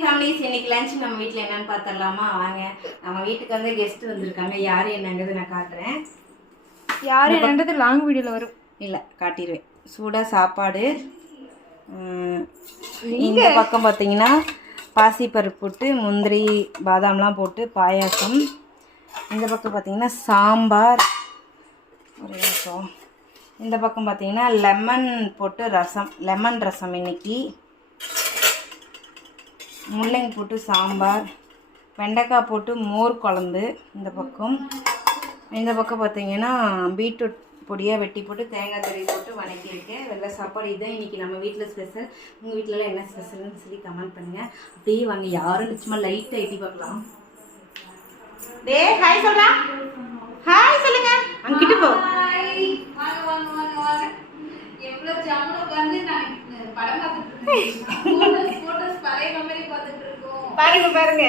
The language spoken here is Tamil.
ஃபேமிலிஸ் இன்னைக்கு லஞ்ச் நம்ம வீட்டில் என்னன்னு பார்த்துடலாமா? வாங்க. நம்ம வீட்டுக்கு வந்து கெஸ்ட் வந்திருக்காங்க. யார் என்னங்கிறது நான் காட்டுறேன். யார் என்னன்றது லாங் வீடியோவில் வரும். இல்லை காட்டிடுவேன். சூடாக சாப்பாடு. இந்த பக்கம் பார்த்தீங்கன்னா பாசிப்பருப்பு போட்டு முந்திரி பாதாம்லாம் போட்டு பாயாசம். இந்த பக்கம் பார்த்தீங்கன்னா சாம்பார். ஒரு நிமிஷம். இந்த பக்கம் பார்த்தீங்கன்னா லெமன் போட்டு ரசம், லெமன் ரசம். இன்னைக்கு முள்ளங்கி போட்டு சாம்பார், வெண்டைக்காய் போட்டு மோர் குழம்பு. இந்த பக்கம் பார்த்தீங்கன்னா பீட்ரூட் பொடியாக வெட்டி போட்டு தேங்காய் தடவி போட்டு வணக்கியிருக்கேன். வெள்ளை சாப்பாடு. இதுதான் இன்றைக்கி நம்ம வீட்டில் ஸ்பெஷல். உங்கள் வீட்டிலலாம் என்ன ஸ்பெஷல்னு சொல்லி கமெண்ட் பண்ணுங்கள். அப்படியே வாங்க, யாரும் சும்மா லைட்டாக எட்டி பார்க்கலாம். டே ஹாய் சொல்கிறா, ஹாய் சொல்லுங்க. அங்கிட்டு போ. எவ்வளோ ஜாமுன் உட்காந்து நான் படம் பார்த்துட்டு இருக்கேன். பாருங்க பாருங்க.